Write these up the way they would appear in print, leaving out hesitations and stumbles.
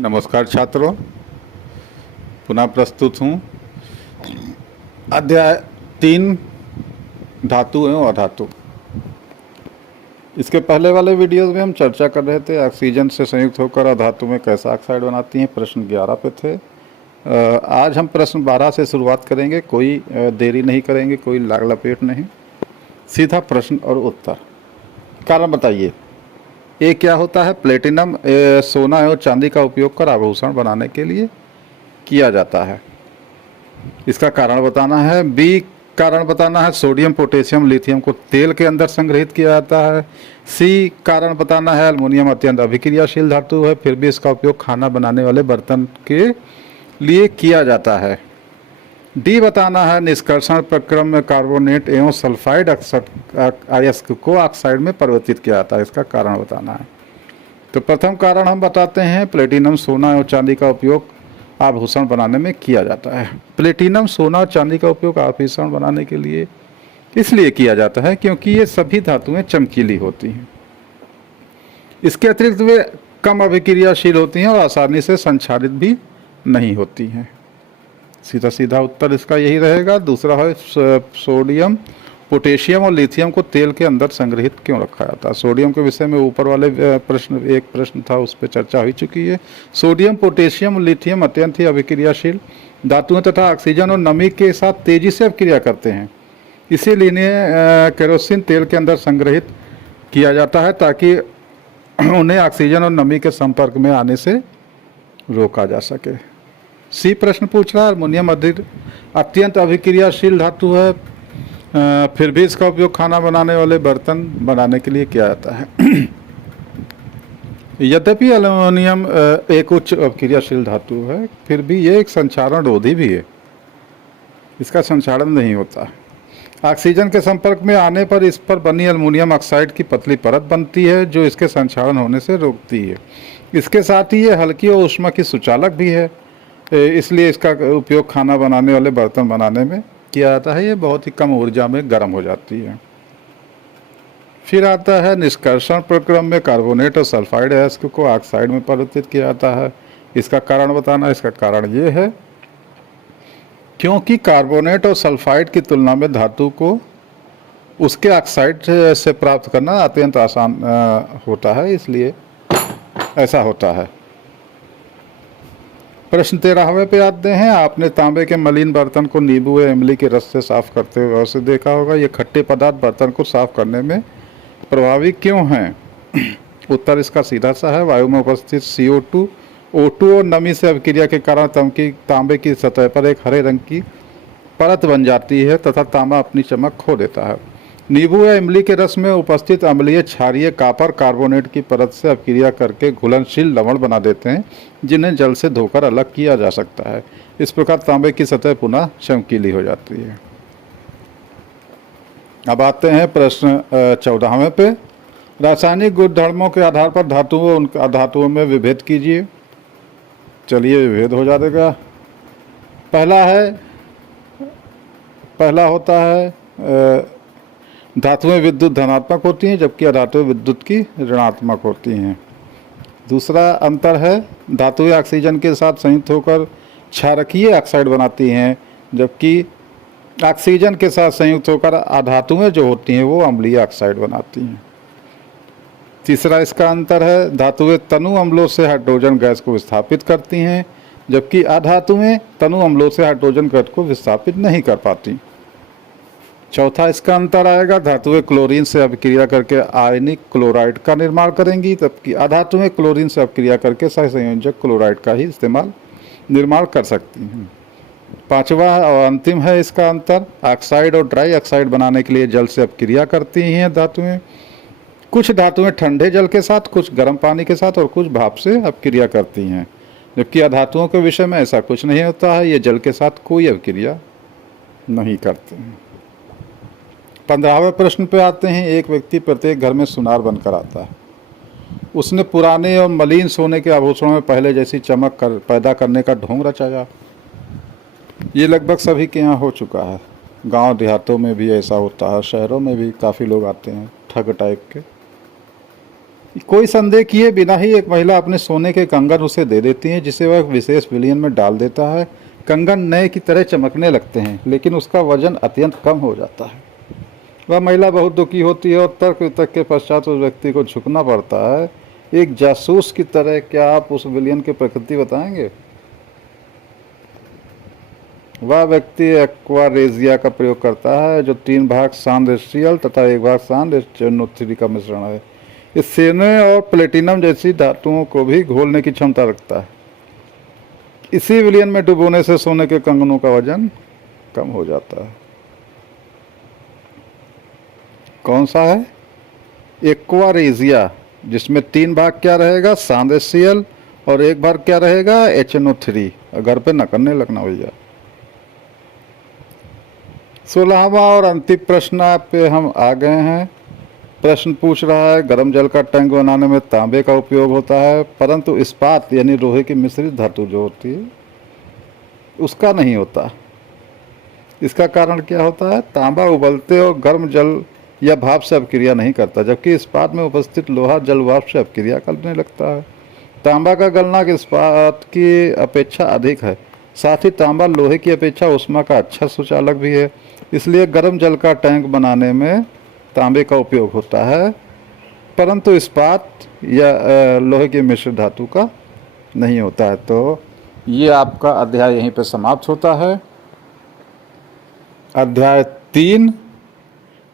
नमस्कार छात्रों, पुनः प्रस्तुत हूँ। अध्याय 3 धातु एवं अधातु। इसके पहले वाले वीडियोस में हम चर्चा कर रहे थे ऑक्सीजन से संयुक्त होकर अधातु में कैसा ऑक्साइड बनाती हैं। प्रश्न 11 पे थे। आज हम प्रश्न 12 से शुरुआत करेंगे। कोई देरी नहीं करेंगे, कोई लाग लपेट नहीं, सीधा प्रश्न और उत्तर। कारण बताइए। ए क्या होता है? प्लेटिनम सोना एवं चांदी का उपयोग कर आभूषण बनाने के लिए किया जाता है। इसका कारण बताना है। बी कारण बताना है, सोडियम पोटेशियम लिथियम को तेल के अंदर संग्रहित किया जाता है। सी कारण बताना है, अल्युमिनियम अत्यंत अभिक्रियाशील धातु है, फिर भी इसका उपयोग खाना बनाने वाले बर्तन के लिए किया जाता है। डी बताना है, निष्कर्षण प्रक्रम में कार्बोनेट एवं सल्फाइड अयस्क को ऑक्साइड में परिवर्तित किया जाता है। इसका कारण बताना है। तो प्रथम कारण हम बताते हैं, प्लेटिनम सोना एवं चांदी का उपयोग आभूषण बनाने में किया जाता है। प्लेटिनम सोना और चांदी का उपयोग आभूषण बनाने के लिए इसलिए किया जाता है क्योंकि ये सभी धातुएं चमकीली होती हैं। इसके अतिरिक्त वे कम अभिक्रियाशील होती हैं और आसानी से संक्षारित भी नहीं होती हैं। सीधा सीधा उत्तर इसका यही रहेगा। दूसरा है, सोडियम पोटेशियम और लिथियम को तेल के अंदर संग्रहित क्यों रखा जाता है। सोडियम के विषय में ऊपर वाले एक प्रश्न था, उस पर चर्चा हो चुकी है। सोडियम पोटेशियम और लिथियम अत्यंत ही अभिक्रियाशील धातुएं तथा ऑक्सीजन और नमी के साथ तेजी से अभिक्रिया करते हैं। इसीलिए इन्हें केरोसिन तेल के अंदर संग्रहित किया जाता है ताकि उन्हें ऑक्सीजन और नमी के संपर्क में आने से रोका जा सके। सी प्रश्न पूछ रहा है, अल्युमिनियम अत्यंत अभिक्रियाशील धातु है, फिर भी इसका उपयोग खाना बनाने वाले बर्तन बनाने के लिए किया जाता है। यद्यपि एल्युमिनियम एक उच्च अभिक्रियाशील धातु है, फिर भी ये एक संक्षारण रोधी भी है। इसका संक्षारण नहीं होता। ऑक्सीजन के संपर्क में आने पर इस पर बनी एल्युमिनियम ऑक्साइड की पतली परत बनती है जो इसके संक्षारण होने से रोकती है। इसके साथ ही ये हल्की और ऊष्मा की सुचालक भी है, इसलिए इसका उपयोग खाना बनाने वाले बर्तन बनाने में किया जाता है। ये बहुत ही कम ऊर्जा में गर्म हो जाती है। फिर आता है, निष्कर्षण प्रक्रम में कार्बोनेट और सल्फाइड अयस्क को ऑक्साइड में परिवर्तित किया जाता है। इसका कारण बताना। इसका कारण ये है क्योंकि कार्बोनेट और सल्फाइड की तुलना में धातु को उसके ऑक्साइड से प्राप्त करना अत्यंत आसान होता है, इसलिए ऐसा होता है। प्रश्न 13वें पे आते हैं। आपने तांबे के मलिन बर्तन को नींबू या इमली के रस से साफ करते हुए अवश्य देखा होगा। ये खट्टे पदार्थ बर्तन को साफ करने में प्रभावी क्यों हैं? उत्तर इसका सीधा सा है, वायु में उपस्थित CO2 O2 और नमी से अभिक्रिया के कारण तांबे की सतह पर एक हरे रंग की परत बन जाती है तथा तांबा अपनी चमक खो देता है। नींबू या इमली के रस में उपस्थित अम्लीय क्षारीय कॉपर कार्बोनेट की परत से अभिक्रिया करके घुलनशील लवण बना देते हैं जिन्हें जल से धोकर अलग किया जा सकता है। इस प्रकार तांबे की सतह पुनः चमकीली हो जाती है। अब आते हैं प्रश्न 14वें पे। रासायनिक गुणधर्मों के आधार पर धातुओं उन अधातुओं में विभेद कीजिए। चलिए विभेद हो जाएगा। पहला होता है धातुएं विद्युत धनात्मक होती हैं जबकि अधातुएं विद्युत की ऋणात्मक होती हैं। दूसरा अंतर है, धातुएं ऑक्सीजन के साथ संयुक्त होकर क्षारकीय ऑक्साइड बनाती हैं जबकि ऑक्सीजन के साथ संयुक्त होकर अधातुएं जो होती हैं वो अम्लीय ऑक्साइड बनाती हैं। तीसरा इसका अंतर है, धातुएं तनु अम्लों से हाइड्रोजन गैस को विस्थापित करती हैं जबकि अधातुएं तनु अम्लों से हाइड्रोजन गैस को विस्थापित नहीं कर पाती। चौथा इसका अंतर आएगा, धातुएं क्लोरीन से अभिक्रिया करके आयनिक क्लोराइड का निर्माण करेंगी जबकि अधातुएं क्लोरीन से अभिक्रिया करके सहसंयोजक क्लोराइड का ही निर्माण कर सकती हैं। पांचवा और अंतिम है इसका अंतर, ऑक्साइड और ड्राई ऑक्साइड बनाने के लिए जल से अभिक्रिया करती हैं धातुएं। कुछ धातुएं ठंडे जल के साथ, कुछ गर्म पानी के साथ और कुछ भाप से अभिक्रिया करती हैं जबकि अधातुओं के विषय में ऐसा कुछ नहीं होता है। ये जल के साथ कोई अभिक्रिया नहीं करते हैं। 15वें प्रश्न पे आते हैं। एक व्यक्ति प्रत्येक घर में सुनार बनकर आता है। उसने पुराने और मलिन सोने के आभूषणों में पहले जैसी चमक पैदा करने का ढोंग रचाया। ये लगभग सभी के यहाँ हो चुका है। गांव देहातों में भी ऐसा होता है, शहरों में भी काफ़ी लोग आते हैं ठग टाइप के। कोई संदेह किए बिना ही एक महिला अपने सोने के कंगन उसे दे देती है, जिसे वह विशेष विलयन में डाल देता है। कंगन नए की तरह चमकने लगते हैं, लेकिन उसका वजन अत्यंत कम हो जाता है। वह महिला बहुत दुखी होती है और तर्क वितर्क के पश्चात उस व्यक्ति को झुकना पड़ता है, एक जासूस की तरह। क्या आप उस विलयन की प्रकृति बताएंगे? वह व्यक्ति एक्वारेजिया का प्रयोग करता है, जो 3 भाग सांद्रेशियल तथा 1 भाग सांद्रेशियल का मिश्रण है। इस सोने और प्लेटिनम जैसी धातुओं को भी घोलने की क्षमता रखता है। इसी विलयन में डुबोने से सोने के कंगनों का वजन कम हो जाता है। कौन सा है? एक्वारेजिया, जिसमें 3 भाग क्या रहेगा? सांद्रेशियल, और 1 भाग क्या रहेगा? HNO3। घर पे न करने लगना भैया। 16वां और अंतिम प्रश्न पे हम आ गए हैं। प्रश्न पूछ रहा है, गर्म जल का टैंक बनाने में तांबे का उपयोग होता है, परंतु इस्पात यानी लोहे की मिश्रित धातु जो होती है उसका नहीं होता। इसका कारण क्या होता है? तांबा उबलते और गर्म जल या भाप से अपक्रिया नहीं करता, जबकि इस्पात में उपस्थित लोहा जल वाष्प से अपक्रिया करने लगता है। तांबा का गलनांक इस्पात की अपेक्षा अधिक है। साथ ही तांबा लोहे की अपेक्षा ऊष्मा का अच्छा सुचालक भी है। इसलिए गर्म जल का टैंक बनाने में तांबे का उपयोग होता है, परंतु इस्पात या लोहे की मिश्र धातु का नहीं होता है। तो ये आपका अध्याय यहीं पे समाप्त होता है। अध्याय 3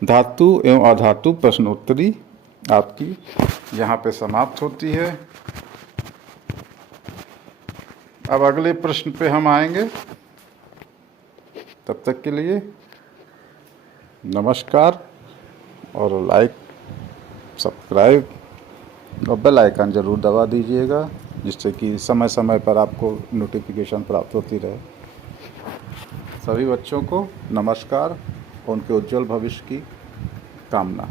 धातु एवं अधातु प्रश्नोत्तरी आपकी यहाँ पे समाप्त होती है। अब अगले प्रश्न पे हम आएंगे। तब तक के लिए नमस्कार, और लाइक, सब्सक्राइब और बेल आइकन ज़रूर दबा दीजिएगा, जिससे कि समय समय पर आपको नोटिफिकेशन प्राप्त होती रहे। सभी बच्चों को नमस्कार और उनके उज्जवल भविष्य की कामना।